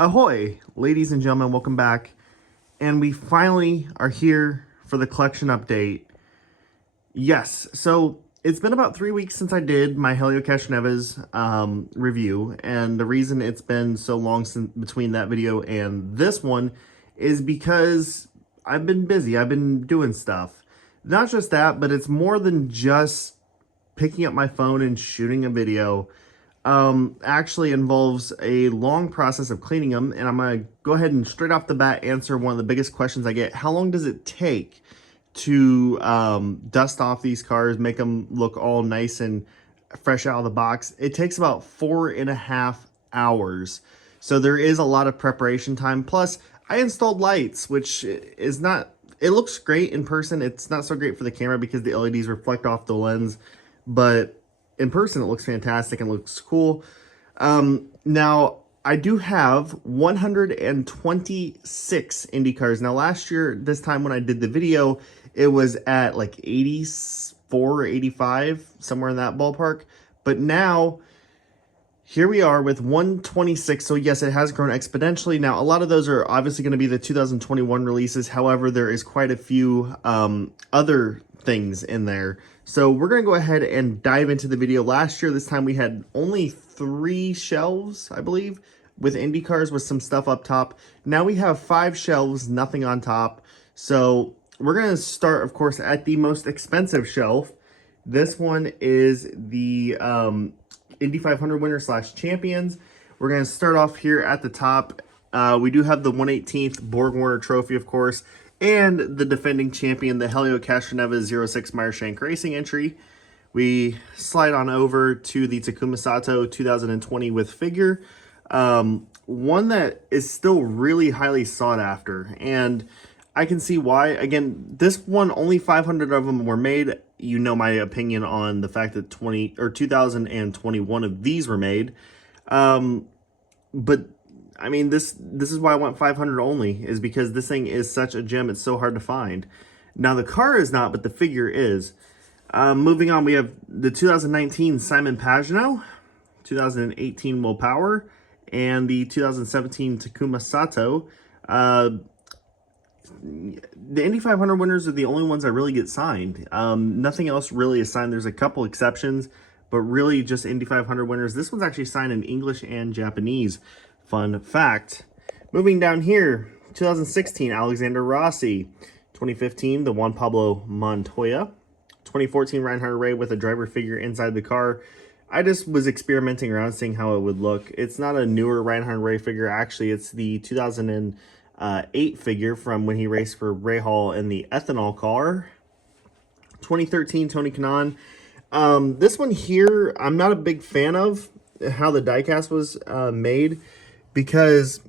Ahoy, ladies and gentlemen, welcome back. And we finally are here for the collection update. Yes, so it's been about 3 weeks since I did my Helio Castroneves review, and the reason it's been so long between that video and this one is because I've been busy. I've been doing stuff. Not just that, but it's more than just picking up my phone and shooting a video. Actually involves a long process of cleaning them, and I'm going to go ahead and straight off the bat answer one of the biggest questions I get. How long does it take to dust off these cars, make them look all nice and fresh out of the box? It takes about 4.5 hours. So there is a lot of preparation time. Plus, I installed lights, which is not, it looks great in person. It's not so great for the camera because the LEDs reflect off the lens, but in person, it looks fantastic and looks cool. Now, I do have 126 Indy cars. Now, last year, this time when I did the video, it was at like 84, 85, somewhere in that ballpark. But now, here we are with 126. So yes, it has grown exponentially. Now, a lot of those are obviously going to be the 2021 releases. However, there is quite a few other things in there. So we're going to go ahead and dive into the video. Last year, this time we had only 3 shelves, I believe, with Indy cars with some stuff up top. Now we have 5 shelves, nothing on top. So we're going to start, of course, at the most expensive shelf. This one is the Indy 500 winner / champions. We're going to start off here at the top. We do have the 118th Borg Warner trophy, of course, and the defending champion, the Helio Castroneves 06 Meyershank Racing entry. We slide on over to the Takuma Sato 2020 with figure. One that is still really highly sought after, and I can see why. Again, this one, only 500 of them were made. You know my opinion on the fact that 2021 of these were made. But I mean, this is why I want 500 only, is because this thing is such a gem. It's so hard to find. Now, the car is not, but the figure is. Moving on, we have the 2019 Simon Pagenaud, 2018 Will Power, and the 2017 Takuma Sato. The Indy 500 winners are the only ones that really get signed. Nothing else really is signed. There's a couple exceptions, but really just Indy 500 winners. This one's actually signed in English and Japanese. Fun fact. Moving down here, 2016, Alexander Rossi. 2015, the Juan Pablo Montoya. 2014, Reinhard Ray with a driver figure inside the car. I just was experimenting around, seeing how it would look. It's not a newer Reinhard Ray figure. Actually, it's the 2008 figure from when he raced for Rahal in the ethanol car. 2013, Tony Kanaan. This one here, I'm not a big fan of how the diecast was made, because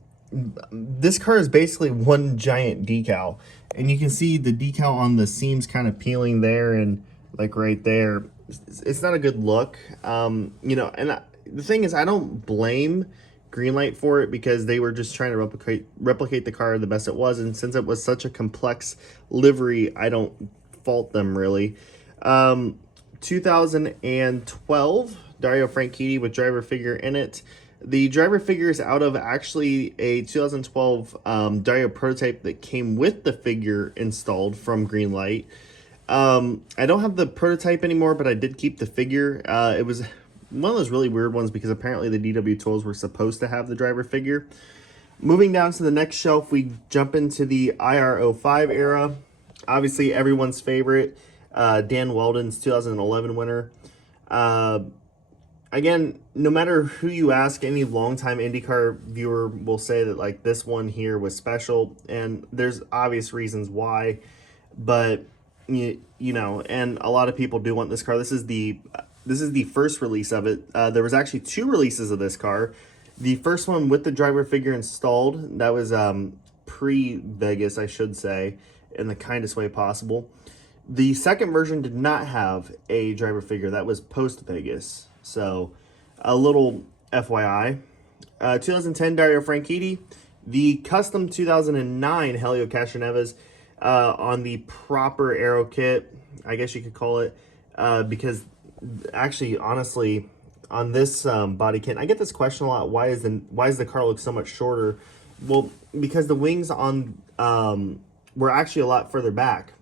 this car is basically one giant decal, and you can see the decal on the seams kind of peeling there and like right there. It's not a good look. You know, and the thing is, I don't blame Greenlight for it, because they were just trying to replicate the car the best it was, and since it was such a complex livery, I don't fault them really. 2012, Dario Franchitti with driver figure in it. The driver figure is out of actually a 2012 Dario prototype that came with the figure installed from Greenlight. I don't have the prototype anymore, but I did keep the figure. It was one of those really weird ones, because apparently the DW Tools were supposed to have the driver figure. Moving down to the next shelf, we jump into the IR05 era. Obviously, everyone's favorite, Dan Weldon's 2011 winner. Again, no matter who you ask, any longtime IndyCar viewer will say that like this one here was special, and there's obvious reasons why, but you know, and a lot of people do want this car. This is the first release of it. There was actually 2 releases of this car. The first one with the driver figure installed, that was pre-Vegas, I should say, in the kindest way possible. The second version did not have a driver figure. That was post-Vegas. So, a little FYI. 2010 Dario Franchitti. The custom 2009 Helio Castroneves on the proper aero kit, I guess you could call it. Because, actually, honestly, on this body kit. I get this question a lot. Why is the car look so much shorter? Well, because the wings on were actually a lot further back.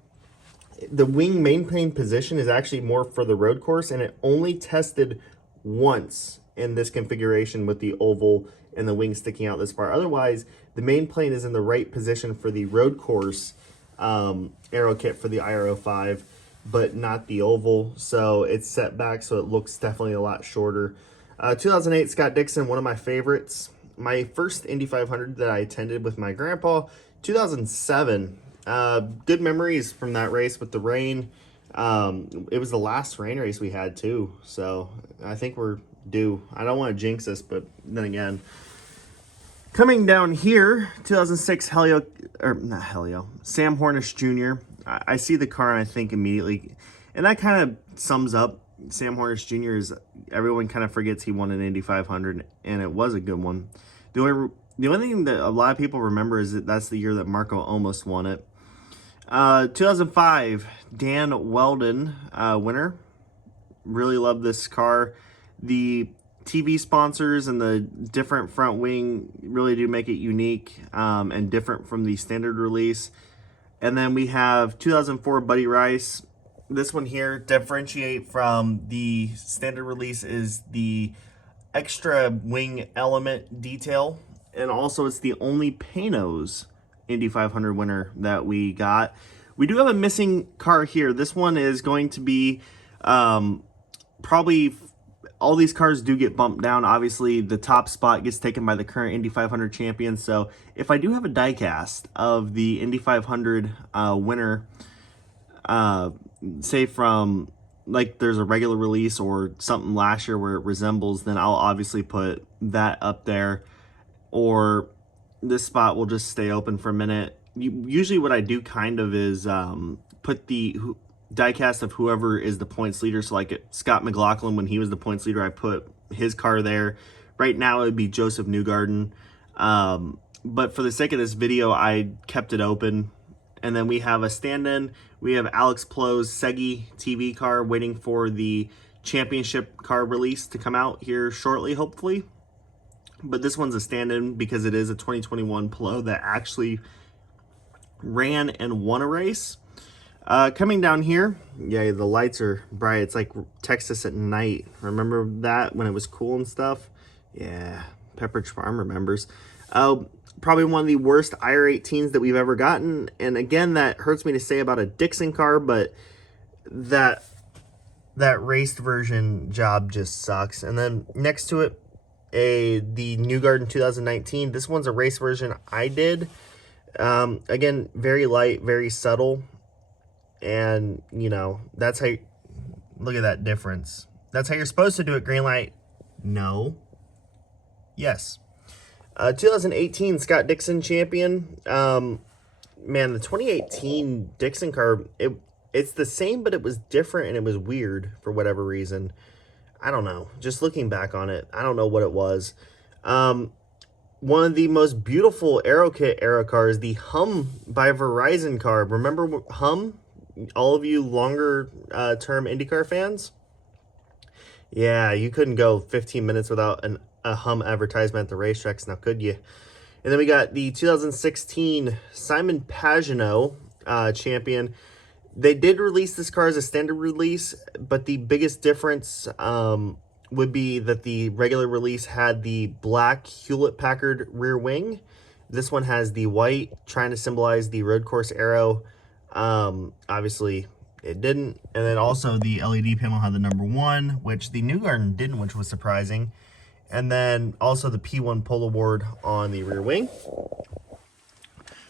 The wing mainplane position is actually more for the road course, and it only tested once in this configuration with the oval and the wing sticking out this far. Otherwise, the main plane is in the right position for the road course aero kit for the aero 5, but not the oval. So it's set back, so it looks definitely a lot shorter. 2008 Scott Dixon, one of my favorites. My first Indy 500 that I attended with my grandpa. 2007. Good memories from that race with the rain. It was the last rain race we had too, so I think we're due. I don't want to jinx this, but then again, coming down here, 2006 Sam Hornish Jr. I see the car and I think immediately, and that kind of sums up Sam Hornish Jr. is everyone kind of forgets he won an Indy 500, and it was a good one. The only thing that a lot of people remember is that that's the year that Marco almost won it. 2005, Dan Weldon, winner. Really love this car. The TV sponsors and the different front wing really do make it unique and different from the standard release. And then we have 2004 Buddy Rice. This one here, differentiate from the standard release, is the extra wing element detail. And also it's the only Panos Indy 500 winner that we got. We do have a missing car here. This one is going to be probably, all these cars do get bumped down. Obviously, the top spot gets taken by the current Indy 500 champion. So if I do have a diecast of the Indy 500 winner, say from, like, there's a regular release or something last year where it resembles, then I'll obviously put that up there. Or this spot will just stay open for a minute. Usually what I do kind of is put the diecast of whoever is the points leader. So like Scott McLaughlin, when he was the points leader, I put his car there. Right now it would be Joseph Newgarden. But for the sake of this video, I kept it open. And then we have a stand-in. We have Alex Plough's Segi TV car waiting for the championship car release to come out here shortly, hopefully. But this one's a stand-in because it is a 2021 Plough that actually ran and won a race. Coming down here, yeah, the lights are bright. It's like Texas at night. Remember that when it was cool and stuff? Yeah, Pepperidge Farm remembers. Probably one of the worst IR18s that we've ever gotten. And again, that hurts me to say about a Dixon car, but that raced version job just sucks. And then next to it, the Newgarden 2019. This one's a race version I did. Again, very light, very subtle. And, you know, that's how you, look at that difference. That's how you're supposed to do it, green light. No. Yes. 2018 Scott Dixon champion. Man, the 2018 Dixon car, it's the same, but it was different and it was weird for whatever reason. I don't know. Just looking back on it, I don't know what it was. One of the most beautiful aero kit era cars, the Hum by Verizon car. Remember Hum? All of you longer term IndyCar fans? Yeah, you couldn't go 15 minutes without a Hum advertisement at the racetracks, now could you? And then we got the 2016 Simon Pagenaud champion. They did release this car as a standard release, but the biggest difference would be that the regular release had the black Hewlett-Packard rear wing. This one has the white, trying to symbolize the road course aero. Obviously, it didn't. And then also the LED panel had the number 1, which the Newgarden didn't, which was surprising. And then also the P1 pull award on the rear wing.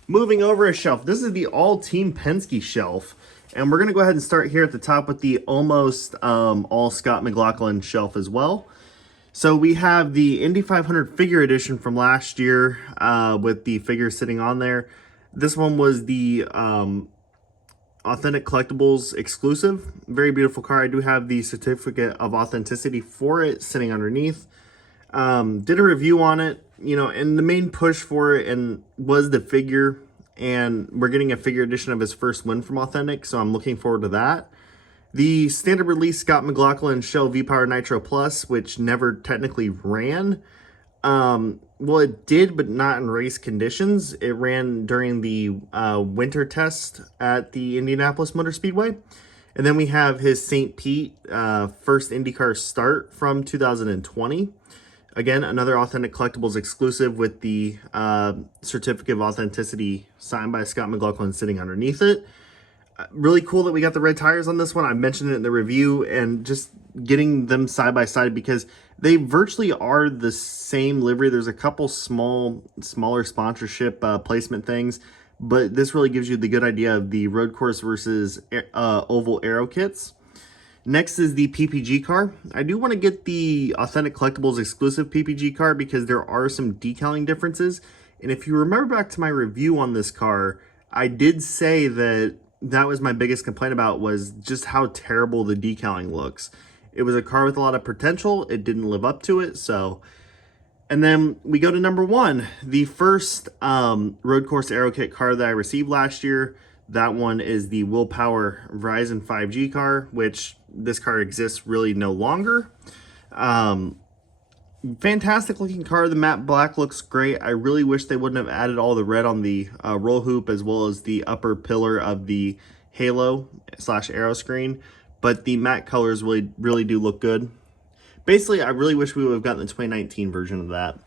Moving over a shelf. This is the all Team Penske shelf. And we're going to go ahead and start here at the top with the almost all Scott McLaughlin shelf as well. So we have the Indy 500 figure edition from last year with the figure sitting on there. This one was the Authentic Collectibles exclusive. Very beautiful car. I do have the certificate of authenticity for it sitting underneath. Did a review on it, you know, and the main push for it and was the figure. And we're getting a figure edition of his first win from Authentic, so I'm looking forward to that. The standard release Scott McLaughlin Shell V-Power Nitro Plus, which never technically ran. Well, it did, but not in race conditions. It ran during the winter test at the Indianapolis Motor Speedway. And then we have his St. Pete first IndyCar start from 2020. Again, another Authentic Collectibles exclusive with the certificate of authenticity signed by Scott McLaughlin sitting underneath it. Really cool that we got the red tires on this one. I mentioned it in the review, and just getting them side by side because they virtually are the same livery. There's a couple smaller sponsorship placement things, but this really gives you the good idea of the road course versus oval aero kits. Next is the PPG car. I do want to get the Authentic Collectibles exclusive PPG car because there are some decaling differences. And if you remember back to my review on this car, I did say that was my biggest complaint about was just how terrible the decaling looks. It was a car with a lot of potential. It didn't live up to it. So, and then we go to number one, the first road course aero kit car that I received last year. That one is the Willpower Verizon 5G car, which this car exists really no longer. Fantastic looking car. The matte black looks great. I really wish they wouldn't have added all the red on the roll hoop as well as the upper pillar of the halo / aero screen, but the matte colors really do look good. Basically, I really wish we would have gotten the 2019 version of that.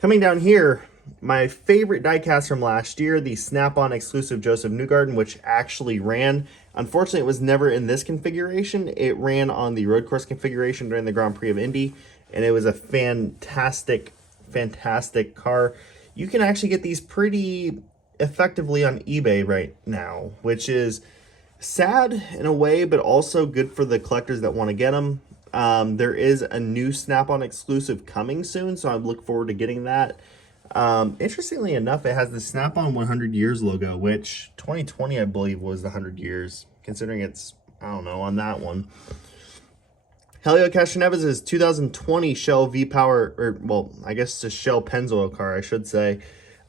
Coming down here, my favorite diecast from last year, the Snap-on exclusive Joseph Newgarden, which actually ran. Unfortunately, it was never in this configuration. It ran on the road course configuration during the Grand Prix of Indy, and it was a fantastic car. You can actually get these pretty effectively on eBay right now, which is sad in a way, but also good for the collectors that want to get them. There is a new Snap-on exclusive coming soon, so I look forward to getting that. Interestingly enough, it has the Snap-on 100 years logo, which 2020, I believe, was the 100 years, considering it's, I don't know, on that one. Helio Castroneves' 2020 Shell V-Power, or, well, I guess it's a Shell Pennzoil car, I should say.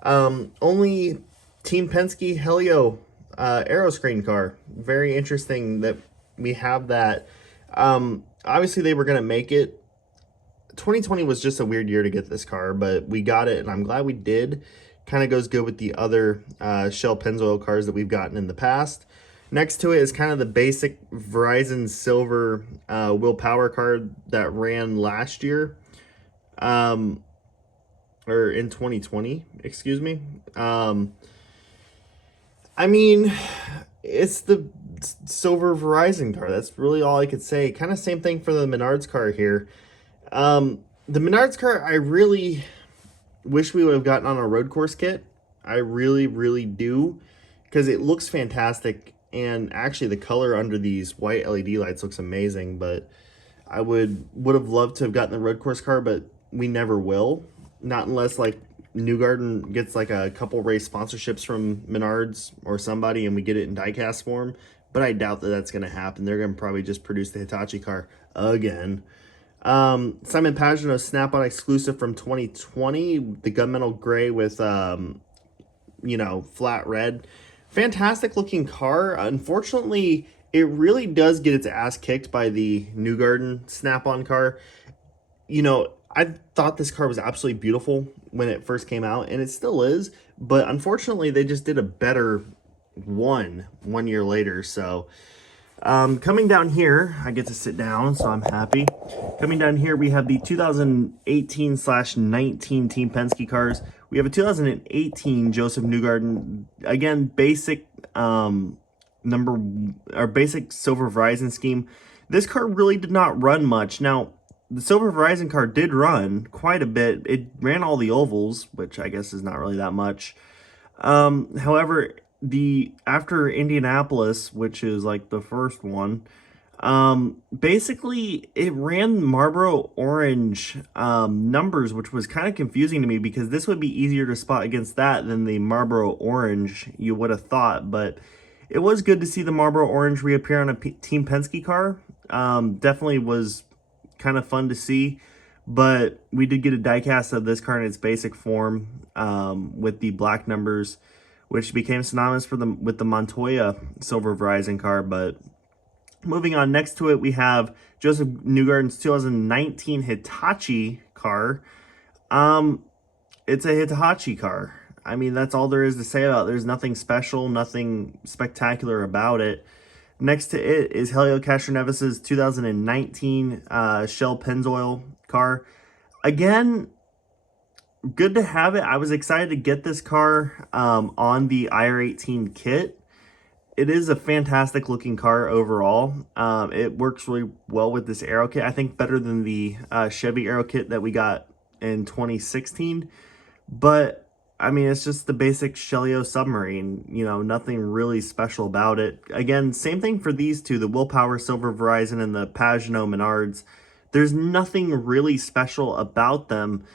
Only Team Penske Helio aero screen car. Very interesting that we have that. Obviously, they were going to make it. 2020 was just a weird year to get this car, but we got it, and I'm glad we did. Kind of goes good with the other Shell Pennzoil cars that we've gotten in the past. Next to it is kind of the basic Verizon Silver Willpower card that ran last year. Or in 2020, excuse me. I mean, it's the silver Verizon car. That's really all I could say. Kind of same thing for the Menards car here. The Menards car, I really wish we would have gotten on a road course kit. I really do, because it looks fantastic, and actually the color under these white LED lights looks amazing. But I would have loved to have gotten the road course car, but we never will. Not unless like Newgarden gets like a couple race sponsorships from Menards or somebody and we get it in diecast form. But I doubt that that's going to happen. They're going to probably just produce the Hitachi car again. Simon Pagenaud's Snap-on exclusive from 2020, the gunmetal gray with, you know, flat red. Fantastic looking car. Unfortunately, it really does get its ass kicked by the Newgarden Snap-on car. You know, I thought this car was absolutely beautiful when it first came out, and it still is, but unfortunately, they just did a better one year later. So, coming down here, I get to sit down, so I'm happy. Coming down here, we have the 2018/19 Team Penske cars. We have a 2018 Joseph Newgarden, again, basic basic silver Verizon scheme. This car really did not run much. Now, the silver Verizon car did run quite a bit. It ran all the ovals, which I guess is not really that much. However, after Indianapolis, which is like the first one, basically it ran Marlboro orange numbers, which was kind of confusing to me because this would be easier to spot against that than the Marlboro orange you would have thought. But it was good to see the Marlboro orange reappear on a Team Penske car. Definitely was kind of fun to see. But we did get a diecast of this car in its basic form with the black numbers, which became synonymous with the Montoya silver Verizon car. But Moving on, next to it, we have Joseph Newgarden's 2019 Hitachi car. It's a Hitachi car. I mean, that's all there is to say about it. There's nothing special, nothing spectacular about it. Next to it is Helio Castroneves' 2019 Shell Pennzoil car. Again, good to have it. I was excited to get this car on the IR18 kit. It is a fantastic looking car overall. It works really well with this aero kit. I think better than the Chevy aero kit that we got in 2016. But I mean, it's just the basic Shelio submarine, you know, nothing really special about it. Again, same thing for these two, the Willpower Silver Verizon and the Pagano Menards. There's nothing really special about them.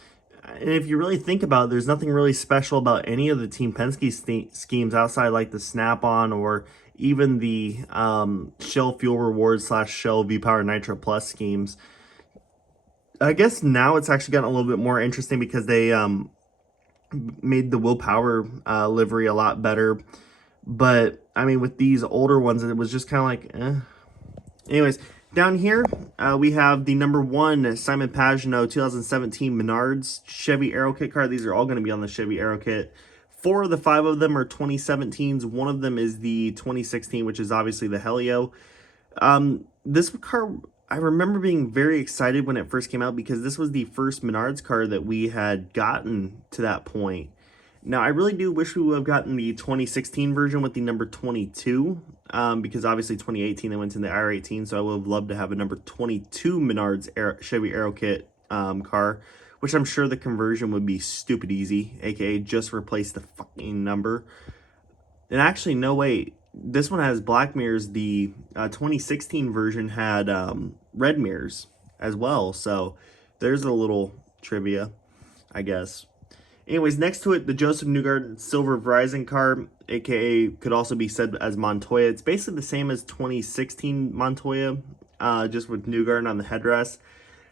And if you really think about it, there's nothing really special about any of the Team Penske schemes outside like the Snap-on or even the Shell Fuel Rewards / Shell V-Power Nitro Plus schemes. I guess now it's actually gotten a little bit more interesting because they made the Willpower livery a lot better. But I mean, with these older ones, it was just kind of like, eh. Anyways, down here, we have the number 1 Simon Pagenaud 2017 Menards Chevy Aero Kit car. These are all going to be on the Chevy Aero Kit. 4 of the 5 of them are 2017s. One of them is the 2016, which is obviously the Helio. This car, I remember being very excited when it first came out because this was the first Menards car that we had gotten to that point. Now, I really do wish we would have gotten the 2016 version with the number 22, because obviously 2018 they went to the IR18, so I would have loved to have a number 22 Menards Chevy Aero Kit car, which I'm sure the conversion would be stupid easy, aka just replace the fucking number. And actually, no, wait, this one has black mirrors. The 2016 version had red mirrors as well, so there's a little trivia, I guess. Anyways, next to it, the Joseph Newgarden Silver Verizon car, aka could also be said as Montoya. It's basically the same as 2016 Montoya, just with Newgarden on the headrest.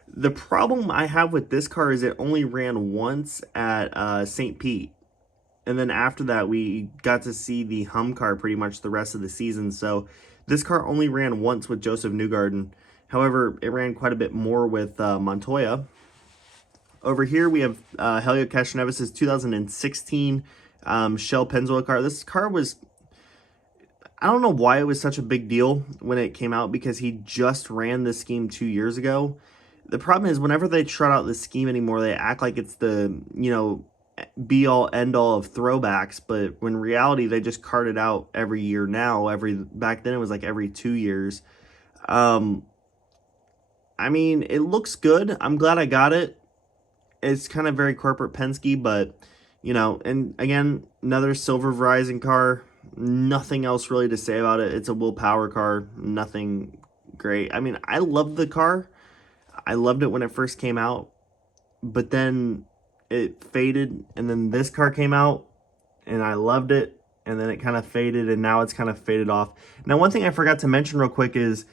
The problem I have with this car is it only ran once at St. Pete. And then after that, we got to see the Hum car pretty much the rest of the season. So this car only ran once with Joseph Newgarden. However, it ran quite a bit more with Montoya. Over here, we have Helio Castroneves' 2016 Shell Pennzoil car. This car was, I don't know why it was such a big deal when it came out, because he just ran this scheme 2 years ago. The problem is whenever they trot out this scheme anymore, they act like it's the, you know, be-all, end-all of throwbacks, but when in reality, they just cart it out every year now. Back then, it was like every 2 years. I mean, it looks good. I'm glad I got it. It's kind of very corporate Penske, but, you know, and again, another Silver Verizon car. Nothing else really to say about it. It's a Willpower car. Nothing great. I mean, I loved the car. I loved it when it first came out, but then it faded, and then this car came out, and I loved it, and then it kind of faded, and now it's kind of faded off. Now, one thing I forgot to mention real quick is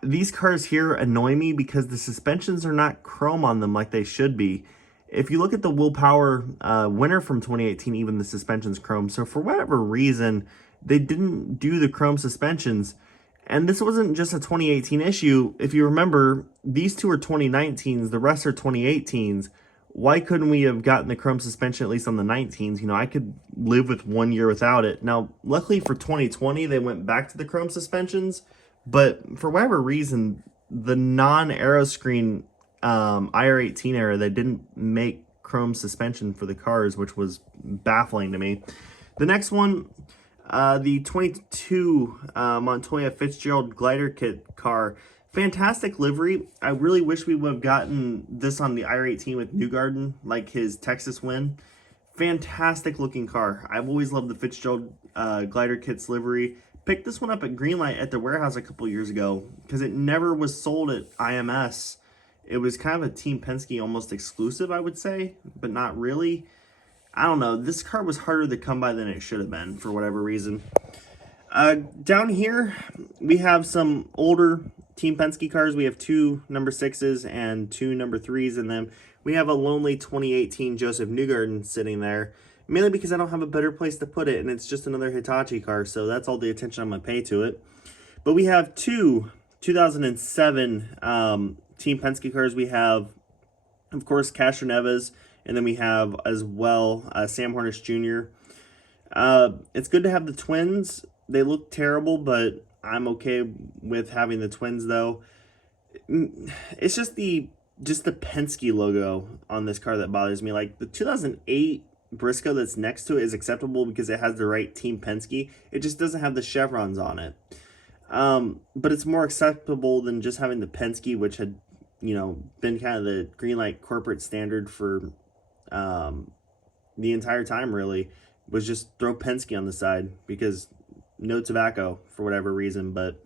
these cars here annoy me because the suspensions are not chrome on them like they should be. If you look at the Willpower winner from 2018, even the suspension's chrome. So for whatever reason, they didn't do the chrome suspensions. And this wasn't just a 2018 issue. If you remember, these two are 2019s, the rest are 2018s. Why couldn't we have gotten the chrome suspension at least on the 19s? You know, I could live with 1 year without it. Now, luckily for 2020, they went back to the chrome suspensions. But for whatever reason, the non-aero screen IR18 era, they didn't make chrome suspension for the cars, which was baffling to me. The next one, the 22 Montoya Fitzgerald glider kit car. Fantastic livery. I really wish we would have gotten this on the IR18 with Newgarden, like his Texas win. Fantastic looking car. I've always loved the Fitzgerald glider kits livery. Picked this one up at Greenlight at the warehouse a couple years ago because it never was sold at IMS. It was kind of a Team Penske almost exclusive, I would say, but not really. I don't know. This car was harder to come by than it should have been for whatever reason. Down here, we have some older Team Penske cars. We have 2 number 6s and 2 number 3s in them. We have a lonely 2018 Joseph Newgarden sitting there, mainly because I don't have a better place to put it, and it's just another Hitachi car, so that's all the attention I'm going to pay to it. But we have 2 2007 Team Penske cars, we have, of course, Castro Neves, and then we have as well Sam Hornish Jr. It's good to have the twins. They look terrible, but I'm okay with having the twins, though. It's just the Penske logo on this car that bothers me. Like the 2008 Briscoe that's next to it is acceptable because it has the right Team Penske. It just doesn't have the chevrons on it. But it's more acceptable than just having the Penske, which had, you know, been kind of the green light corporate standard for the entire time, really, was just throw Penske on the side because no tobacco for whatever reason. But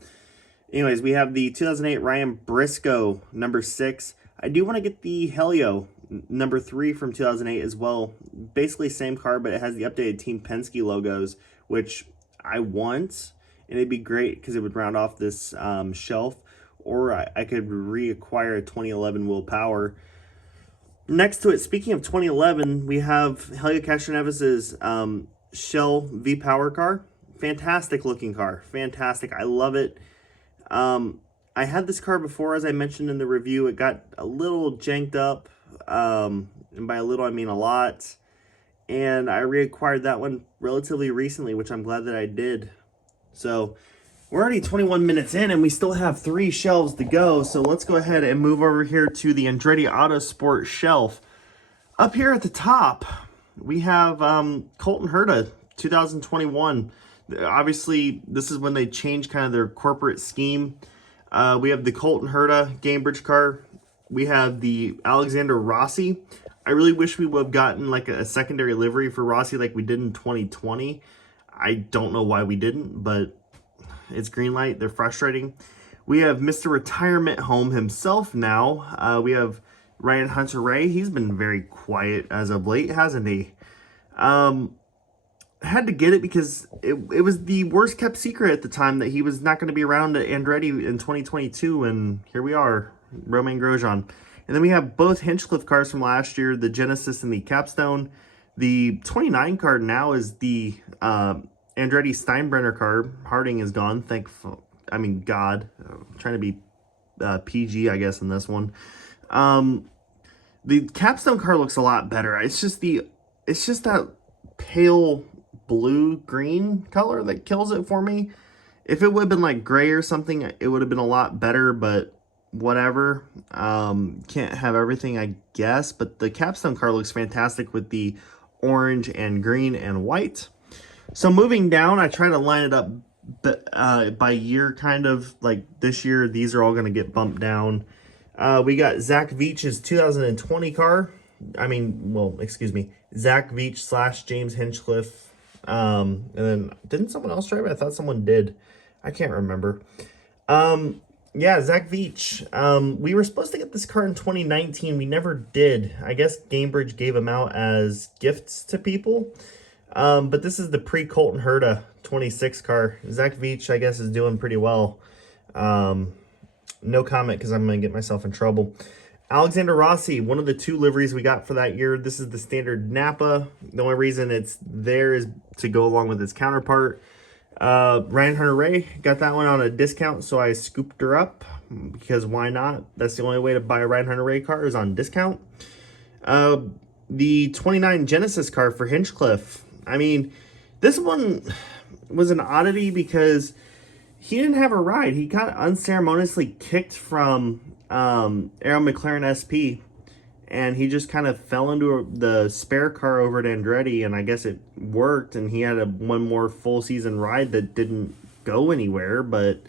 anyways, we have the 2008 Ryan Briscoe number 6. I do want to get the Helio number 3 from 2008 as well. Basically same car, but it has the updated Team Penske logos, which I want, and it'd be great because it would round off this shelf. Or I could reacquire a 2011 Will Power. Next to it, speaking of 2011, we have Helio Castroneves' Shell V-Power car. Fantastic looking car. Fantastic. I love it. I had this car before, as I mentioned in the review. It got a little janked up. And by a little, I mean a lot. And I reacquired that one relatively recently, which I'm glad that I did. So we're already 21 minutes in, and we still have 3 shelves to go. So let's go ahead and move over here to the Andretti Autosport shelf. Up here at the top, we have Colton Herta, 2021. Obviously, this is when they changed kind of their corporate scheme. We have the Colton Herta Gamebridge car. We have the Alexander Rossi. I really wish we would have gotten like a secondary livery for Rossi like we did in 2020. I don't know why we didn't, but it's green light. They're frustrating. We have Mr. Retirement Home himself now. We have Ryan Hunter-Reay. He's been very quiet as of late, hasn't he? Had to get it because it was the worst kept secret at the time that he was not going to be around at Andretti in 2022, and here we are, Romain Grosjean. And then we have both Hinchcliffe cars from last year, the Genesis and the Capstone. The 29 car now is the Andretti Steinbrenner car. Harding is gone, God. I'm trying to be PG, I guess, in this one. The Capstone car looks a lot better. It's just that pale blue-green color that kills it for me. If it would have been like gray or something, it would have been a lot better, but whatever. Can't have everything, I guess, but the Capstone car looks fantastic with the orange and green and white. So moving down, I try to line it up by year, kind of like this year. These are all going to get bumped down. We got Zach Veach's 2020 car. Zach Veach / James Hinchcliffe. And then didn't someone else drive it? I thought someone did. I can't remember. Yeah, Zach Veach. We were supposed to get this car in 2019. We never did. I guess Gamebridge gave them out as gifts to people. But this is the pre-Colton Herta 26 car. Zach Veach, I guess, is doing pretty well. No comment because I'm going to get myself in trouble. Alexander Rossi, one of the 2 liveries we got for that year. This is the standard Napa. The only reason it's there is to go along with its counterpart. Ryan Hunter-Reay got that one on a discount, so I scooped her up because why not? That's the only way to buy a Ryan Hunter-Reay car is on discount. The 29 Genesis car for Hinchcliffe. I mean, this one was an oddity because he didn't have a ride. He got unceremoniously kicked from Aero Mclaren SP, and he just kind of fell into the spare car over at Andretti, and I guess it worked, and he had one more full season ride that didn't go anywhere. But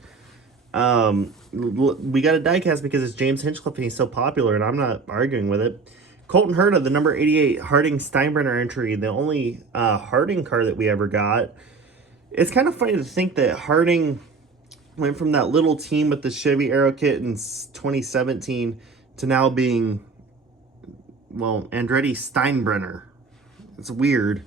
we got a diecast because it's James Hinchcliffe and he's so popular, and I'm not arguing with it. Colton Herta, the number 88 Harding Steinbrenner entry, the only Harding car that we ever got. It's kind of funny to think that Harding went from that little team with the Chevy Aero kit in 2017 to now being, well, Andretti Steinbrenner. It's weird.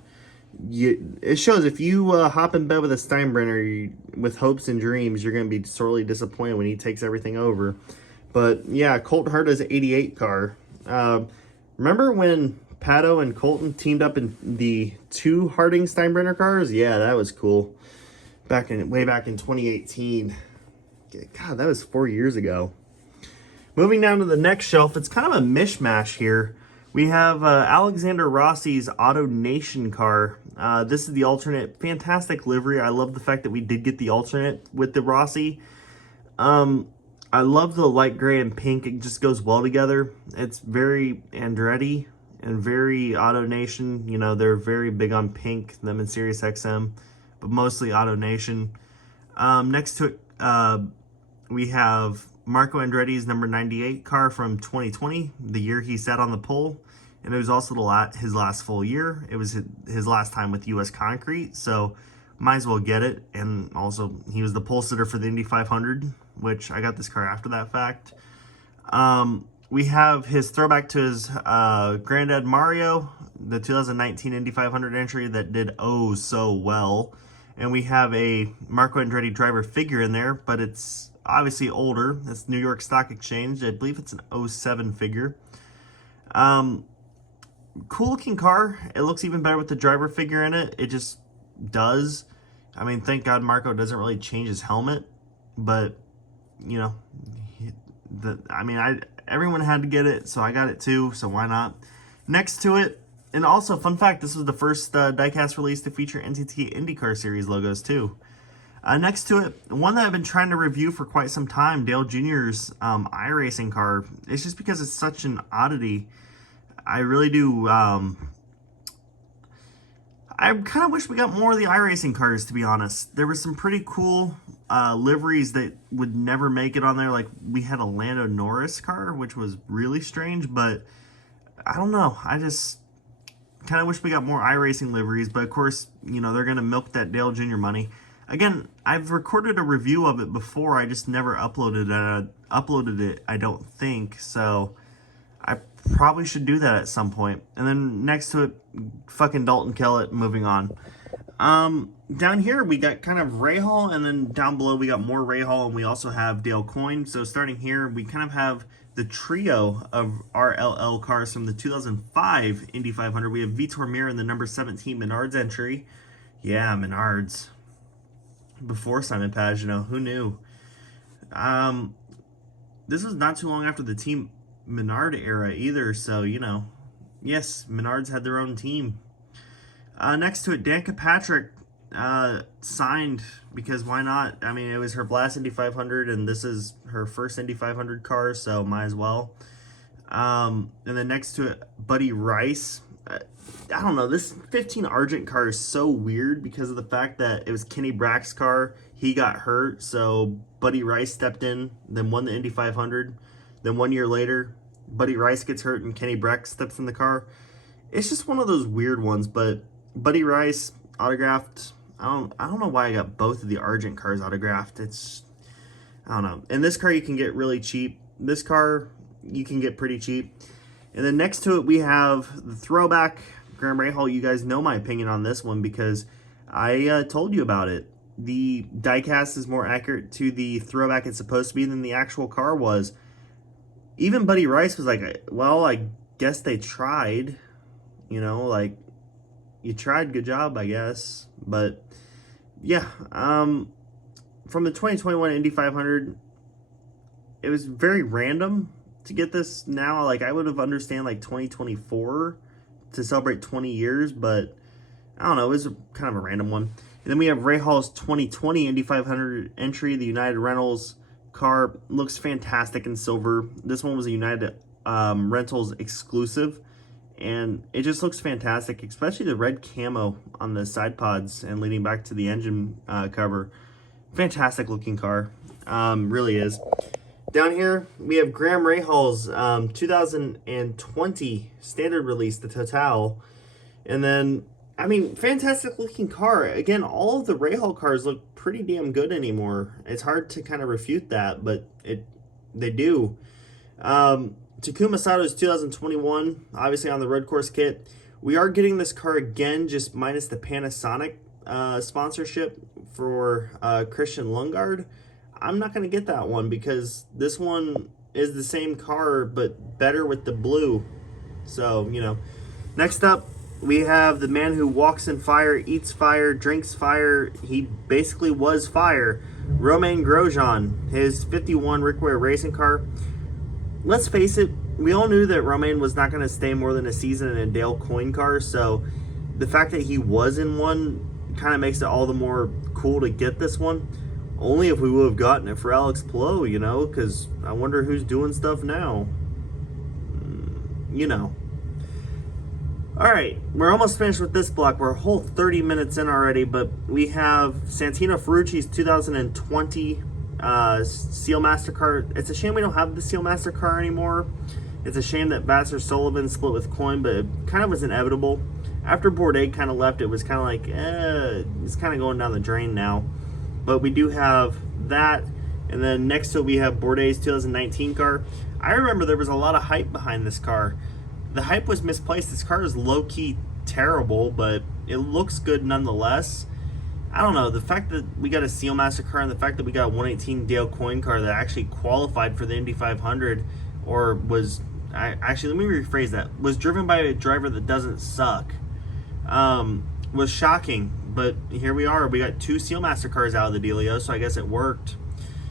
It shows if you hop in bed with a Steinbrenner with hopes and dreams, you're going to be sorely disappointed when he takes everything over. But yeah, Colton Herta's 88 car. Remember when Pato and Colton teamed up in the 2 Harding Steinbrenner cars? Yeah, that was cool. Way back in 2018. God, that was 4 years ago. Moving down to the next shelf, it's kind of a mishmash here. We have Alexander Rossi's Auto Nation car. This is the alternate. Fantastic livery. I love the fact that we did get the alternate with the Rossi. I love the light gray and pink. It just goes well together. It's very Andretti and very Auto Nation. You know, they're very big on pink, them and Sirius XM, but mostly Auto Nation. Next to it, we have Marco Andretti's number 98 car from 2020, the year he sat on the pole. And it was also his last full year. It was his last time with US Concrete, so might as well get it. And also, he was the pole sitter for the Indy 500, which I got this car after that fact. We have his throwback to his granddad Mario, the 2019 Indy 500 entry that did oh so well. And we have a Marco Andretti driver figure in there, but it's obviously older. It's New York Stock Exchange. I believe it's an 07 figure. Cool looking car. It looks even better with the driver figure in it. It just does. I mean, thank God Marco doesn't really change his helmet, but you know, everyone had to get it, so I got it too, so why not? Next to it, and also fun fact, this was the first diecast release to feature NTT IndyCar Series logos too. Next to it, one that I've been trying to review for quite some time, Dale Jr.'s iRacing car. It's just because it's such an oddity. I really do. I kind of wish we got more of the iRacing cars, to be honest. There was some pretty cool liveries that would never make it on there. Like, we had a Lando Norris car, which was really strange, but I don't know. I just kind of wish we got more iRacing liveries, but of course, you know, they're going to milk that Dale Jr. money. Again, I've recorded a review of it before. I just never uploaded it, I don't think. So I probably should do that at some point. And then next to it, fucking Dalton Kellett, moving on. Down here, we got kind of Rahal, and then down below, we got more Rahal, and we also have Dale Coyne. So starting here, we kind of have the trio of RLL cars from the 2005 Indy 500. We have Vitor Meira in the number 17 Menards entry. Yeah, Menards. Before Simon Pagenaud, who knew? This was not too long after the Team Menard era either, so, you know, yes, Menards had their own team. Next to it, Danica Patrick signed, because why not? I mean, it was her last Indy 500, and this is her first Indy 500 car, so might as well. And then next to it, Buddy Rice. I don't know, this 15 Argent car is so weird because of the fact that it was Kenny Brack's car. He got hurt, so Buddy Rice stepped in, then won the Indy 500. Then 1 year later, Buddy Rice gets hurt and Kenny Brack steps in the car. It's just one of those weird ones, but Buddy Rice autographed. I don't know why I got both of the Argent cars autographed. It's, I don't know. And this car you can get really cheap. This car you can get pretty cheap. And then next to it, we have the throwback Graham Rahal. You guys know my opinion on this one because I told you about it. The diecast is more accurate to the throwback it's supposed to be than the actual car was. Even Buddy Rice was like, well, I guess they tried. You know, like, you tried, good job, I guess. But, yeah. From the 2021 Indy 500, it was very random to get this now. Like, I would have understand like 2024 to celebrate 20 years, but I don't know, it was kind of a random one. And then we have Rahal's 2020 Indy 500 entry. The United Rentals car looks fantastic in silver. This one was a United Rentals exclusive, and it just looks fantastic, especially the red camo on the side pods and leading back to the engine cover. Fantastic looking car, really is. Down here, we have Graham Rahal's 2020 standard release, the Total. And then, I mean, fantastic looking car. Again, all of the Rahal cars look pretty damn good anymore. It's hard to kind of refute that, but they do. Takuma Sato's 2021, obviously on the road course kit. We are getting this car again, just minus the Panasonic sponsorship for Christian Lundgaard. I'm not going to get that one because this one is the same car, but better with the blue. So, you know. Next up, we have the man who walks in fire, eats fire, drinks fire. He basically was fire. Romain Grosjean, his 51 Rick Ware racing car. Let's face it, we all knew that Romain was not going to stay more than a season in a Dale Coyne car, so the fact that he was in one kind of makes it all the more cool to get this one. Only if we would have gotten it for Alex Palou, you know, because I wonder who's doing stuff now. You know. Alright, we're almost finished with this block. We're a whole 30 minutes in already, but we have Santino Ferrucci's 2020 Sealmaster car. It's a shame we don't have the Sealmaster car anymore. It's a shame that Vassar Sullivan split with Coyne, but it kind of was inevitable. After Bourdais kind of left, it was kind of like, it's kind of going down the drain now. But we do have that, and then next to it we have Bourdais' 2019 car. I remember there was a lot of hype behind this car. The hype was misplaced. This car is low-key terrible, but it looks good nonetheless. I don't know, the fact that we got a Sealmaster car and the fact that we got a 118 Dale Coyne car that actually qualified for the Indy 500, or was, actually, let me rephrase that, was driven by a driver that doesn't suck, was shocking. But here we are. We got 2 Sealmaster cars out of the dealio, so I guess it worked.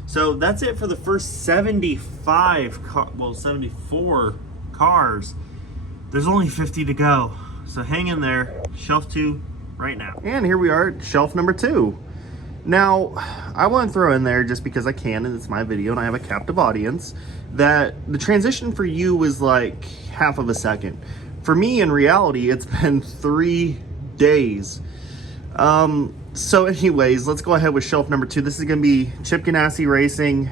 So that's it for the first 74 cars. There's only 50 to go. So hang in there. Shelf 2 right now. And here we are at shelf number 2. Now, I want to throw in there, just because I can and it's my video and I have a captive audience, that the transition for you was like half of a second. For me, in reality, it's been 3 days. So anyways, let's go ahead with shelf number 2. This is going to be Chip Ganassi Racing,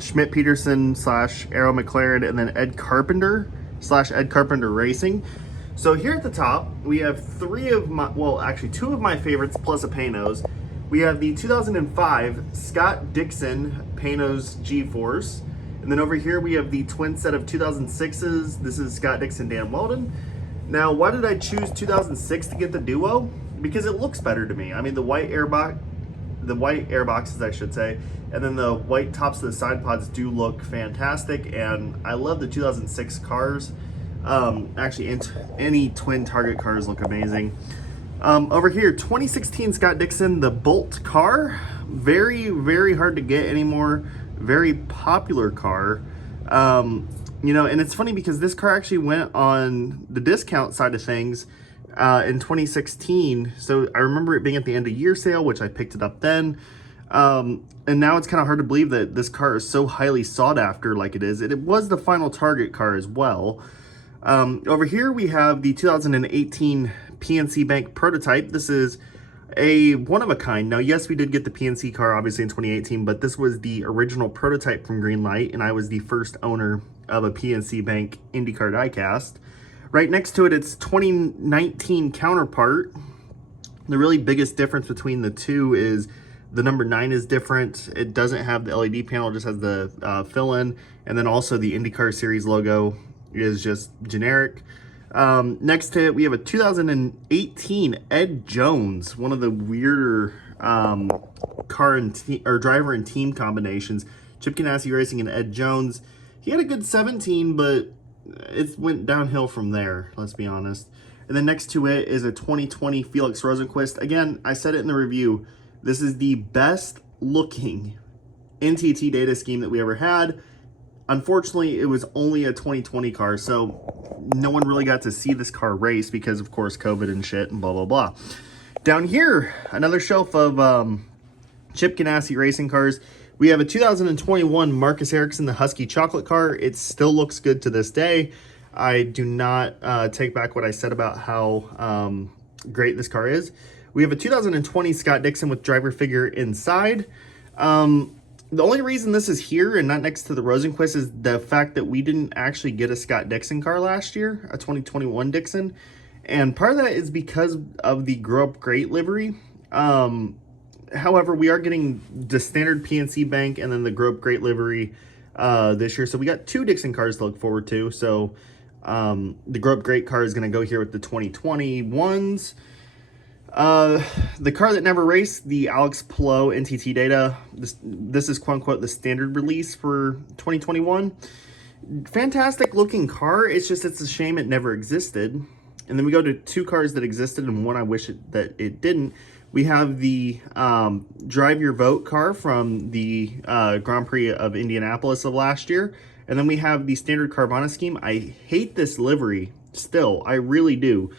Schmidt Peterson / Aero McLaren, and then Ed Carpenter / Ed Carpenter Racing. So here at the top, we have 2 of my favorites plus a Panos. We have the 2005 Scott Dixon Panos G-Force. And then over here we have the twin set of 2006s. This is Scott Dixon, Dan Weldon. Now, why did I choose 2006 to get the duo? Because it looks better to me. I mean, the white airboxes, I should say, and then the white tops of the side pods do look fantastic, and I love the 2006 cars. Actually, any twin Target cars look amazing. Over here, 2016 Scott Dixon, the Bolt car. Very, very hard to get anymore. Very popular car. You know, and it's funny because this car actually went on the discount side of things in 2016. So I remember it being at the end of year sale, which I picked it up then. And now it's kind of hard to believe that this car is so highly sought after like it is. It was the final Target car as well. Over here we have the 2018 PNC Bank prototype. This is a one-of-a-kind. Now, yes, we did get the PNC car obviously in 2018, but this was the original prototype from Greenlight, and I was the first owner of a PNC Bank Indycar diecast. Right next to it, it's 2019 counterpart. The really biggest difference between the two is the number 9 is different. It doesn't have the LED panel, it just has the fill-in, and then also the IndyCar Series logo is just generic. Next to it, we have a 2018 Ed Jones, one of the weirder car and driver and team combinations. Chip Ganassi Racing and Ed Jones. He had a good 17, but it went downhill from there, let's be honest. And then next to it is a 2020 Felix Rosenquist. Again, I said it in the review, this is the best looking NTT data scheme that we ever had. Unfortunately, it was only a 2020 car, so no one really got to see this car race because, of course, COVID and shit and blah, blah, blah. Down here, another shelf of Chip Ganassi racing cars. We have a 2021 Marcus Ericsson, the Husky Chocolate car. It still looks good to this day. I do not take back what I said about how great this car is. We have a 2020 Scott Dixon with driver figure inside. The only reason this is here and not next to the Rosenquist is the fact that we didn't actually get a Scott Dixon car last year, a 2021 Dixon. And part of that is because of the Grow Up Great livery. However, we are getting the standard PNC Bank and then the Grow Up Great livery this year. So we got 2 Dixon cars to look forward to. So the Grow Up Great car is going to go here with the 2021s. The car that never raced, the Alex Palou NTT data. This is quote unquote the standard release for 2021. Fantastic looking car. It's just, it's a shame it never existed. And then we go to two cars that existed and one I wish that it didn't. We have the Drive Your Vote car from the Grand Prix of Indianapolis of last year. And then we have the standard Carvana scheme. I hate this livery still. I really do.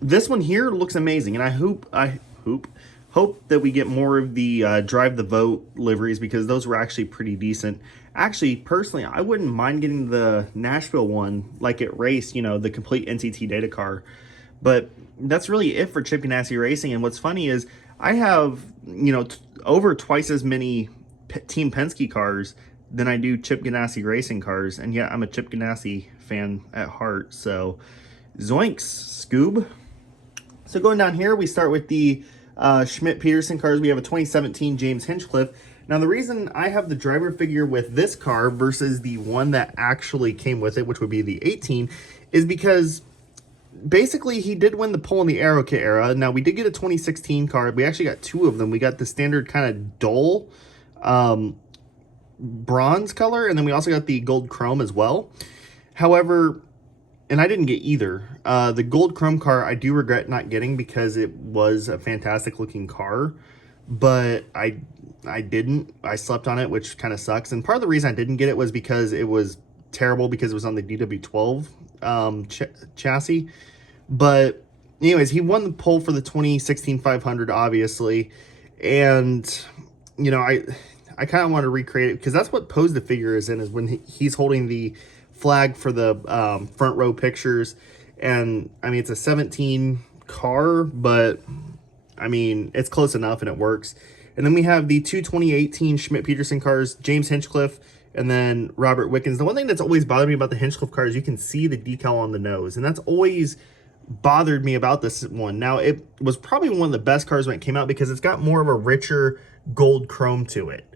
This one here looks amazing. And I hope that we get more of the Drive the Vote liveries, because those were actually pretty decent. Actually, personally, I wouldn't mind getting the Nashville one, like at Race, you know, the complete NTT data car. But that's really it for Chip Ganassi Racing. And what's funny is I have, you know, over twice as many Team Penske cars than I do Chip Ganassi Racing cars. And yet I'm a Chip Ganassi fan at heart. So zoinks, Scoob. So going down here, we start with the Schmidt Peterson cars. We have a 2017 James Hinchcliffe. Now, the reason I have the driver figure with this car versus the one that actually came with it, which would be the 18, is because basically he did win the pole in the aero kit era. Now, we did get a 2016 car. We actually got two of them. We got the standard kind of dull bronze color, and then we also got the gold chrome as well. However, and I didn't get either. The gold chrome car I do regret not getting because it was a fantastic looking car, but I didn't. I slept on it, which kind of sucks. And part of the reason I didn't get it was because it was terrible, because it was on the DW12 chassis. But anyways, he won the pole for the 2016 500, obviously. And, you know, I kind of want to recreate it, because that's what pose the figure is in, is when he's holding the flag for the front row pictures. And I mean, it's a 17 car, but I mean, it's close enough and it works. And then we have the two 2018 Schmidt Peterson cars, James Hinchcliffe and then Robert Wickens. The one thing that's always bothered me about the Hinchcliffe cars, you can see the decal on the nose, and that's always bothered me about this one. Now, it was probably one of the best cars when it came out, because it's got more of a richer gold chrome to it,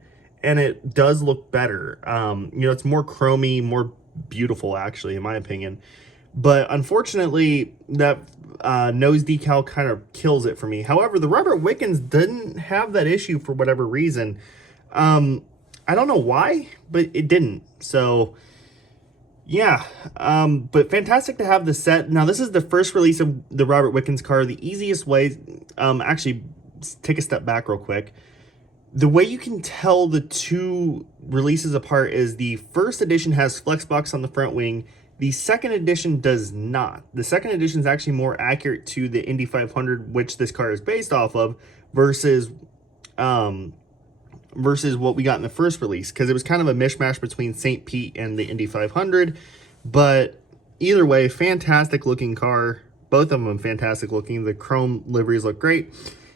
and it does look better. You know, it's more chromy, more beautiful, actually, in my opinion. But unfortunately, that nose decal kind of kills it for me. However, the Robert Wickens didn't have that issue for whatever reason. I don't know why, but it didn't. So yeah, but fantastic to have the set. Now, this is the first release of the Robert Wickens car. The easiest way, actually, take a step back real quick. The way you can tell the two releases apart is the first edition has Flexbox on the front wing. The second edition does not. The second edition is actually more accurate to the Indy 500, which this car is based off of, versus what we got in the first release, because it was kind of a mishmash between St. Pete and the Indy 500. But either way, fantastic looking car. Both of them fantastic looking. The chrome liveries look great.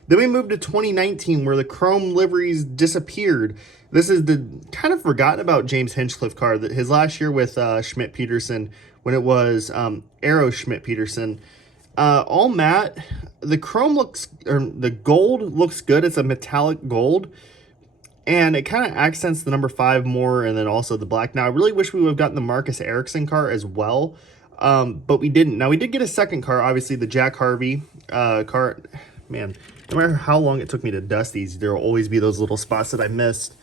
Then we moved to 2019, where the chrome liveries disappeared. This is the kind of forgotten about James Hinchcliffe car, that his last year with Schmidt Peterson, when it was Aero Schmidt Peterson. All matte. The chrome looks, or the gold looks good. It's a metallic gold, and it kind of accents the number 5 more, and then also the black. Now, I really wish we would have gotten the Marcus Ericsson car as well, but we didn't. Now, we did get a second car, obviously, the Jack Harvey car. Man, no matter how long it took me to dust these, there will always be those little spots that I missed.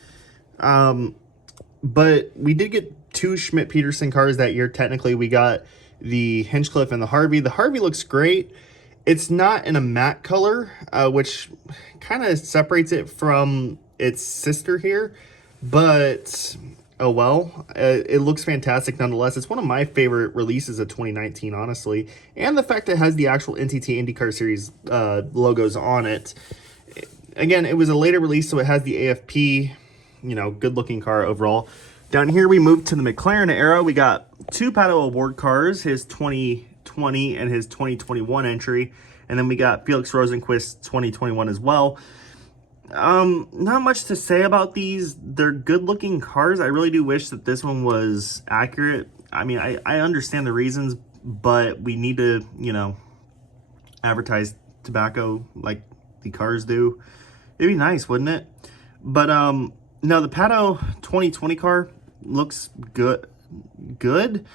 But we did get two Schmidt Peterson cars that year. Technically, we got the Hinchcliffe and the Harvey. The Harvey looks great. It's not in a matte color, which kind of separates it from its sister here, but oh well, it looks fantastic nonetheless. It's one of my favorite releases of 2019, honestly, and the fact that it has the actual NTT IndyCar Series logos on it. Again, it was a later release, so it has the AFP, you know, good looking car overall. Down here, we moved to the McLaren era. We got two Pato Award cars, his 2020 and his 2021 entry, and then we got Felix Rosenquist's 2021 as well. Not much to say about these. They're good looking cars. I really do wish that this one was accurate. I mean, I understand the reasons, but we need to, you know, advertise tobacco like the cars do. It'd be nice, wouldn't it? But no, the Pato 2020 car looks good.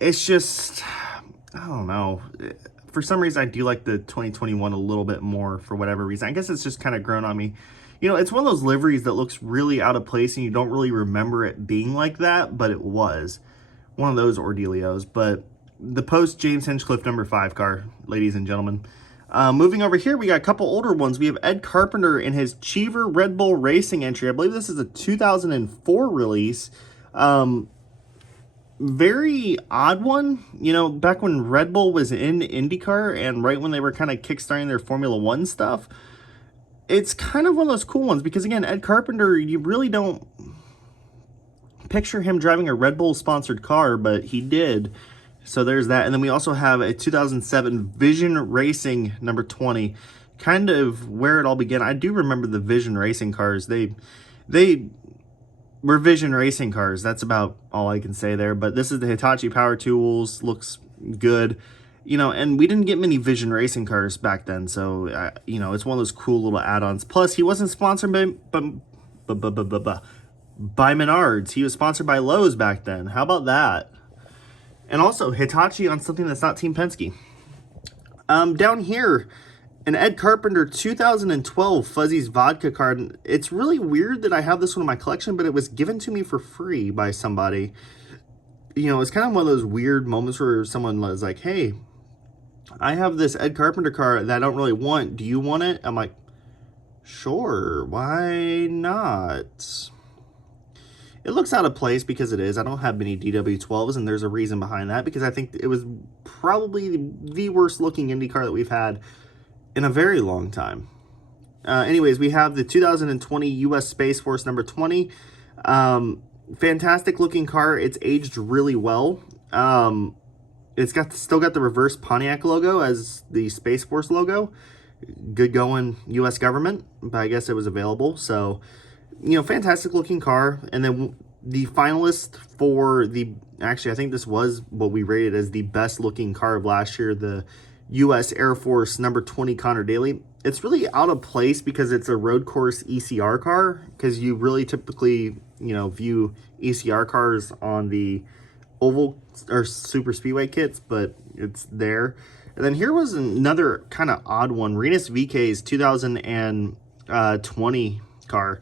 It's just, I don't know. For some reason, I do like the 2021 a little bit more for whatever reason. I guess it's just kind of grown on me. You know, it's one of those liveries that looks really out of place and you don't really remember it being like that, but it was one of those ordealios. But the post James Hinchcliffe number 5 car, ladies and gentlemen. Moving over here, we got a couple older ones. We have Ed Carpenter in his Cheever Red Bull Racing entry. I believe this is a 2004 release. Very odd one, you know, back when Red Bull was in IndyCar and right when they were kind of kickstarting their Formula One stuff. It's kind of one of those cool ones because, again, Ed Carpenter, you really don't picture him driving a Red Bull sponsored car, but he did. So there's that. And then we also have a 2007 Vision Racing number 20, kind of where it all began. I do remember the Vision Racing cars. They were Vision Racing cars. That's about all I can say there. But this is the Hitachi Power Tools. Looks good. You know, and we didn't get many Vision Racing cars back then. So, you know, it's one of those cool little add-ons. Plus, he wasn't sponsored by Menards. He was sponsored by Lowe's back then. How about that? And also, Hitachi on something that's not Team Penske. Down here, an Ed Carpenter 2012 Fuzzy's Vodka card. It's really weird that I have this one in my collection, but it was given to me for free by somebody. You know, it's kind of one of those weird moments where someone was like, hey, I have this Ed Carpenter car that I don't really want. Do you want it? I'm like, sure, why not? It looks out of place because it is. I don't have many DW12s, and there's a reason behind that because I think it was probably the worst looking Indy car that we've had in a very long time. Anyways, we have the 2020 US Space Force number 20. Fantastic looking car. It's aged really well. It's still got the reverse Pontiac logo as the Space Force logo. Good going US government, but I guess it was available. So, you know, fantastic looking car. And then the finalist for actually, I think this was what we rated as the best looking car of last year, the U.S. Air Force number 20 Connor Daly. It's really out of place because it's a road course ECR car, because you really typically, you know, view ECR cars on the oval or super speedway kits, but it's there. And then here was another kind of odd one, Renus VK's 2020 car.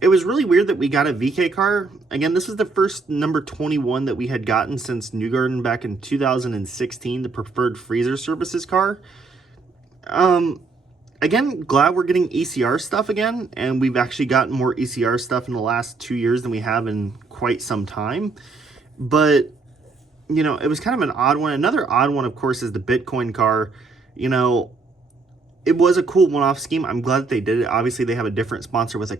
It was really weird that we got a VK car. Again, this was the first number 21 that we had gotten since Newgarden back in 2016, the preferred freezer services car. Again, glad we're getting ECR stuff again, and we've actually gotten more ECR stuff in the last 2 years than we have in quite some time. But, you know, it was kind of an odd one. Another odd one, of course, is the Bitcoin car. You know, it was a cool one-off scheme. I'm glad that they did it. Obviously, they have a different sponsor with a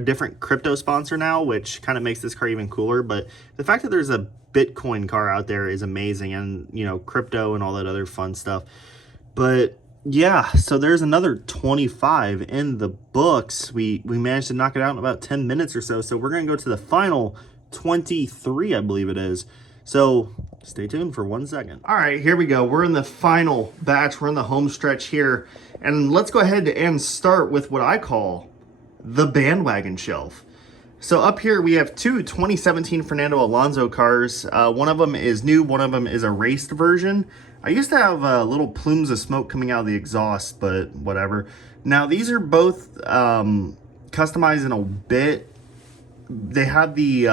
different crypto sponsor now, which kind of makes this car even cooler. But the fact that there's a Bitcoin car out there is amazing, and, you know, crypto and all that other fun stuff. But yeah, so there's another 25 in the books. We managed to knock it out in about 10 minutes or so. So we're going to go to the final 23, I believe it is. So stay tuned for 1 second. All right, here we go. We're in the final batch. We're in the home stretch here. And let's go ahead and start with what I call the bandwagon shelf. So up here we have two 2017 Fernando Alonso cars. One of them is new, one of them is a raced version. I used to have little plumes of smoke coming out of the exhaust, but whatever. Now these are both customized in a bit. They have the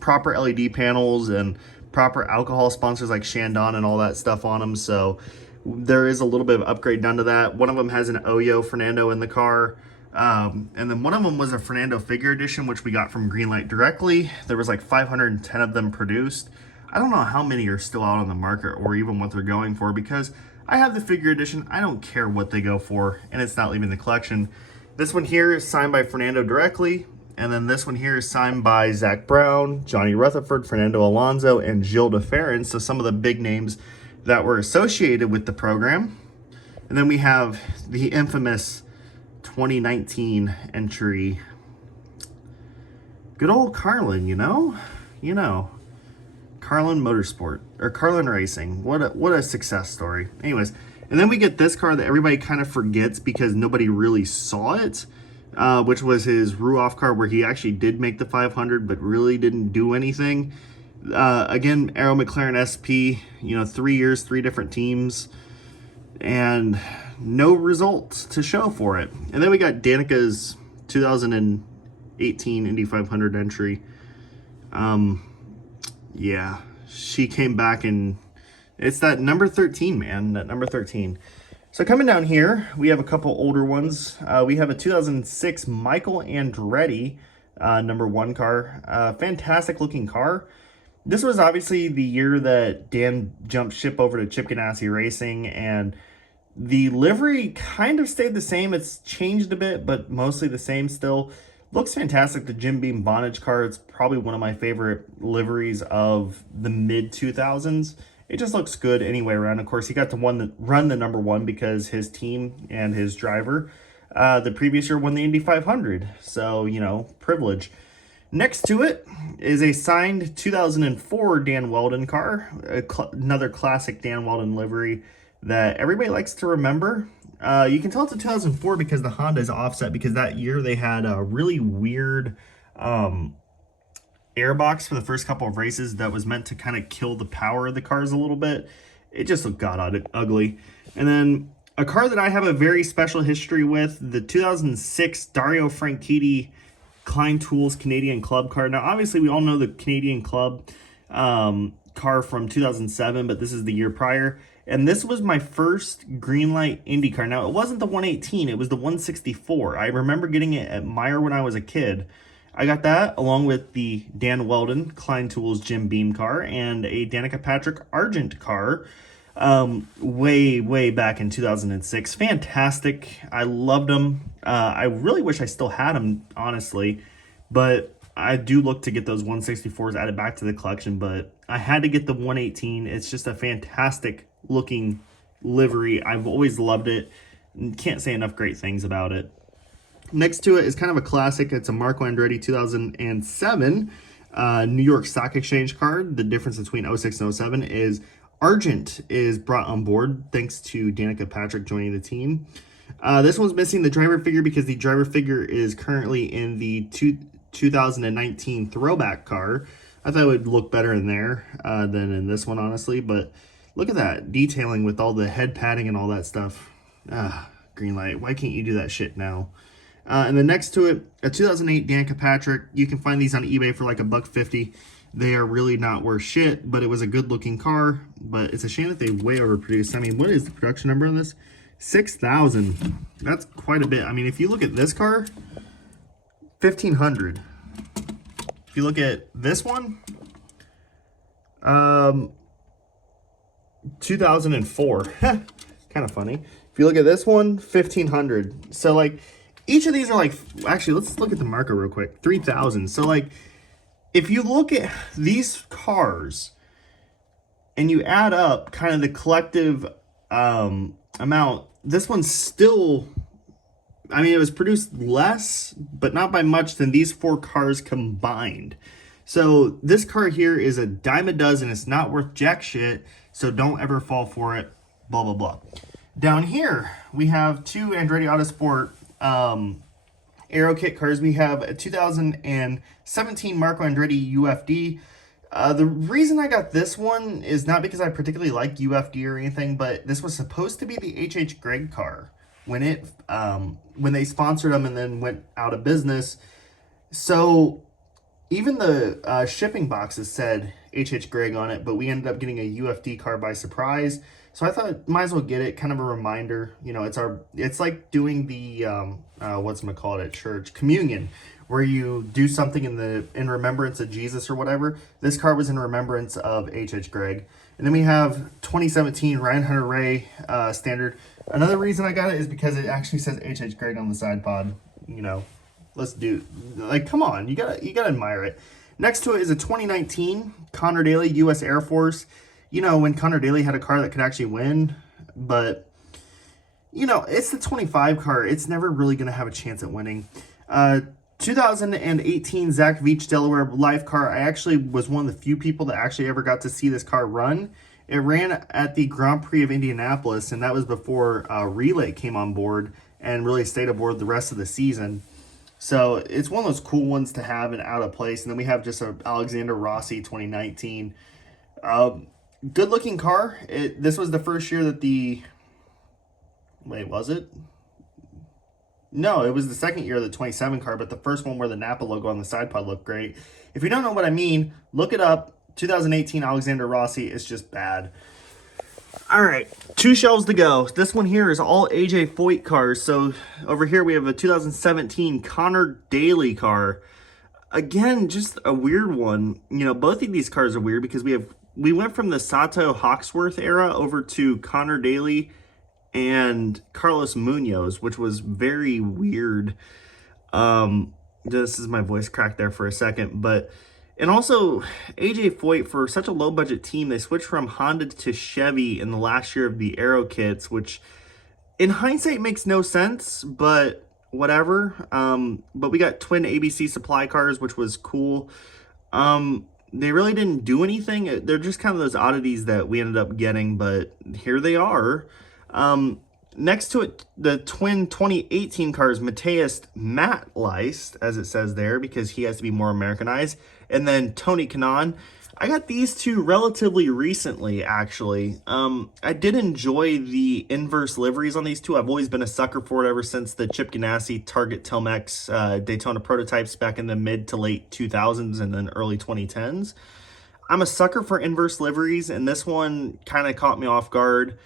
proper LED panels and proper alcohol sponsors like Shandon and all that stuff on them. So there is a little bit of upgrade done to that. One of them has an Oyo Fernando in the car. And then one of them was a Fernando figure edition, which we got from Greenlight directly. There was like 510 of them produced. I don't know how many are still out on the market or even what they're going for, because I have the figure edition. I don't care what they go for, and it's not leaving the collection. This one here is signed by Fernando directly. And then this one here is signed by Zach Brown, Johnny Rutherford, Fernando Alonso, and Gilles de Ferran. So some of the big names that were associated with the program. And then we have the infamous 2019 entry. Good old Carlin, you know? Carlin Motorsport, or Carlin Racing. What a success story. Anyways, and then we get this car that everybody kind of forgets because nobody really saw it. Which was his Ruoff car, where he actually did make the 500 but really didn't do anything. Again, Aero Mclaren SP, 3 years, 3 different teams, and no results to show for it. And then we got Danica's 2018 Indy 500 entry. Yeah, she came back, and it's that number 13, man, that number 13. So coming down here, we have a couple older ones. We have a 2006 Michael Andretti number 1 car. Fantastic looking car. This was obviously the year that Dan jumped ship over to Chip Ganassi Racing, and the livery kind of stayed the same. It's changed a bit, but mostly the same still. Looks fantastic. The Jim Beam bondage car, it's probably one of my favorite liveries of the mid-2000s. It just looks good anyway around. Of course, he got to run the number 1 because his team and his driver the previous year won the Indy 500. So, you know, privilege. Next to it is a signed 2004 Dan Weldon car, another classic Dan Weldon livery that everybody likes to remember. You can tell it's a 2004 because the Honda is offset, because that year they had a really weird airbox for the first couple of races that was meant to kind of kill the power of the cars a little bit. It just looked god ugly. And then a car that I have a very special history with, the 2006 Dario Franchitti Klein Tools Canadian Club car. Now, obviously, we all know the Canadian Club car from 2007, but this is the year prior. And this was my first Greenlight Indy car. Now, it wasn't the 118, it was the 164. I remember getting it at Meyer when I was a kid. I got that along with the Dan Weldon Klein Tools Jim Beam car and a Danica Patrick Argent car way back in 2006. Fantastic. I loved them. I really wish I still had them, honestly, but I do look to get those 164s added back to the collection, but I had to get the 118. It's just a fantastic looking livery. I've always loved it. Can't say enough great things about it. Next to it is kind of a classic. It's a Marco Andretti 2007 New York Stock Exchange card. The difference between 06 and 07 is Argent is brought on board thanks to Danica Patrick joining the team. This one's missing the driver figure because the driver figure is currently in the 2019 throwback car. I thought it would look better in there than in this one, honestly. But look at that detailing with all the head padding and all that stuff. Greenlight, why can't you do that shit now? And then next to it, a 2008 Danica Patrick. You can find these on eBay for like $1.50. They are really not worth shit, but it was a good looking car. But it's a shame that they way overproduced. I mean, what is the production number on this? 6,000. That's quite a bit. I mean, if you look at this car, 1,500. If you look at this one, 2004. Kind of funny. If you look at this one, 1,500. So like, each of these are like, actually, let's look at the marker real quick. 3,000. So like, if you look at these cars and you add up kind of the collective amount, this one's still, I mean, it was produced less, but not by much, than these 4 cars combined. So this car here is a dime a dozen. It's not worth jack shit, so don't ever fall for it, blah, blah, blah. Down here, we have 2 Andretti Autosport aero kit cars. We have a 2017 Marco Andretti UFD. The reason I got this one is not because I particularly like UFD or anything, but this was supposed to be the H.H. Gregg car when they sponsored them and then went out of business. So even the shipping boxes said H.H. Gregg on it, but we ended up getting a UFD car by surprise. So I thought might as well get it, kind of a reminder. You know, it's like doing the whatchamacallit at church, communion, where you do something in remembrance of Jesus or whatever. This car was in remembrance of H.H. Gregg. And then we have 2017 Ryan Hunter-Reay standard. Another reason I got it is because it actually says H.H. Gregg on the side pod. You know, let's do, like, come on, you gotta admire it. Next to it is a 2019 Connor Daly U.S. Air Force. You know, when Connor Daly had a car that could actually win, but, you know, it's the 25 car. It's never really going to have a chance at winning. 2018 Zach Veach Delaware Life car. I actually was one of the few people that actually ever got to see this car run. It ran at the Grand Prix of Indianapolis, and that was before Relay came on board and really stayed aboard the rest of the season. So it's one of those cool ones to have and out of place. And then we have just a Alexander Rossi 2019. Good looking car. This was the first year that wait, was it? No, it was the second year of the 27 car, but the first one where the Napa logo on the side pod looked great. If you don't know what I mean, look it up. 2018 Alexander Rossi is just bad. All right, 2 shelves to go. This one here is all AJ Foyt cars. So over here we have a 2017 Connor Daly car. Again, just a weird one. You know, both of these cars are weird because we went from the Sato Hawksworth era over to Connor Daly and Carlos Munoz, which was very weird. This is my voice cracked there for a second, but and also AJ Foyt, for such a low budget team, they switched from Honda to Chevy in the last year of the aero kits, which in hindsight makes no sense, but whatever. But we got twin ABC supply cars, which was cool. They really didn't do anything. They're just kind of those oddities that we ended up getting, but here they are. Next to it, the twin 2018 cars, Matthias Matleist, as it says there, because he has to be more Americanized. And then Tony Kanaan. I got these two relatively recently, actually. I did enjoy the inverse liveries on these two. I've always been a sucker for it ever since the Chip Ganassi Target Telmex Daytona prototypes back in the mid to late 2000s and then early 2010s. I'm a sucker for inverse liveries, and this one kind of caught me off guard.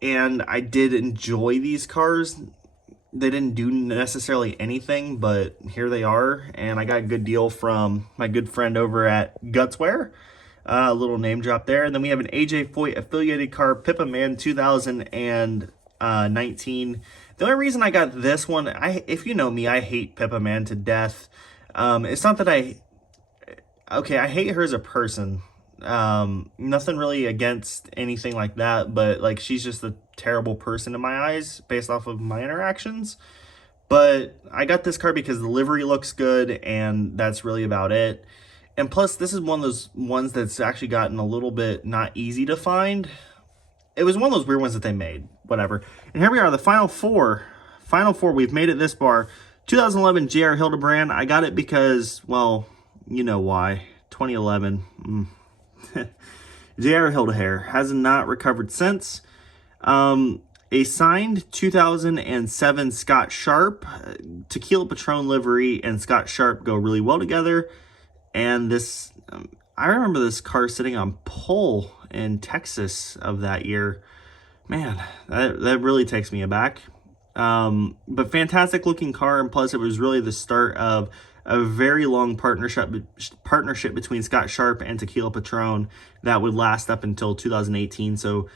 And I did enjoy these cars. They didn't do necessarily anything, but here they are. And I got a good deal from my good friend over at Gutswear. A little name drop there. And then we have an AJ Foyt affiliated car, Pippa Man 2019. The only reason I got this one, if you know me, I hate Pippa Man to death. It's not that I hate her as a person. Nothing really against anything like that, but like she's just a terrible person in my eyes based off of my interactions. But I got this car because the livery looks good, and that's really about it. And plus, this is one of those ones that's actually gotten a little bit not easy to find. It was one of those weird ones that they made, whatever. And here we are, the final four. We've made it this far. 2011 JR Hildebrand. I got it because, well, you know why. 2011. JR Hildehair has not recovered since. A signed 2007 Scott Sharp. Tequila Patron livery and Scott Sharp go really well together. And this, I remember this car sitting on pole in Texas of that year. Man, that really takes me aback. But fantastic looking car, and plus it was really the start of a very long partnership between Scott Sharp and Tequila Patron that would last up until 2018, so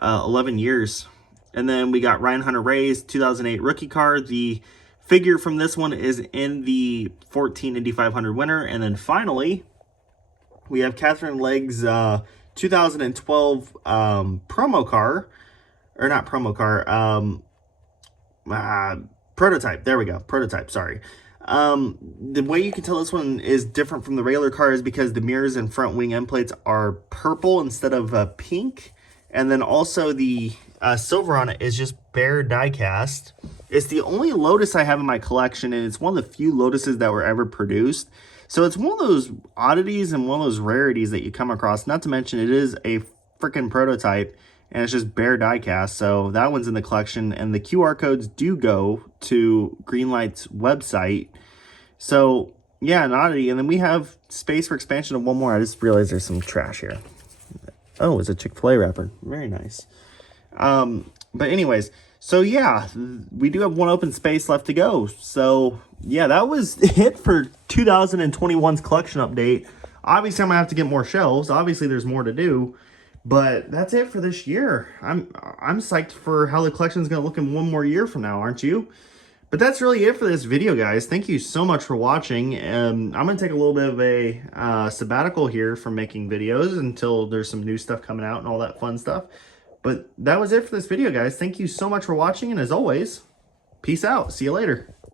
11 years. And then we got Ryan Hunter-Reay's 2008 rookie car. The figure from this one is in the 14 Indy 500 winner. And then finally, we have Catherine Legg's 2012 promo car, or not promo car, prototype. There we go, prototype, sorry. The way you can tell this one is different from the regular car is because the mirrors and front wing end plates are purple instead of pink. And then also the silver on it is just bare die cast. It's the only Lotus I have in my collection, and it's one of the few Lotuses that were ever produced. So it's one of those oddities and one of those rarities that you come across. Not to mention it is a freaking prototype, and it's just bare die cast. So that one's in the collection, and the QR codes do go to Greenlight's website. So yeah, an oddity. And then we have space for expansion of one more. I just realized there's some trash here. Oh, it's a Chick-fil-A wrapper. Very nice. But anyways, so yeah, we do have one open space left to go. So yeah, that was it for 2021's collection update. Obviously, I'm gonna have to get more shelves. Obviously, there's more to do. But that's it for this year. I'm psyched for how the collection is going to look in one more year from now, aren't you? But that's really it for this video, guys. Thank you so much for watching. I'm going to take a little bit of a sabbatical here from making videos until there's some new stuff coming out and all that fun stuff. But that was it for this video, guys. Thank you so much for watching, and as always, peace out. See you later.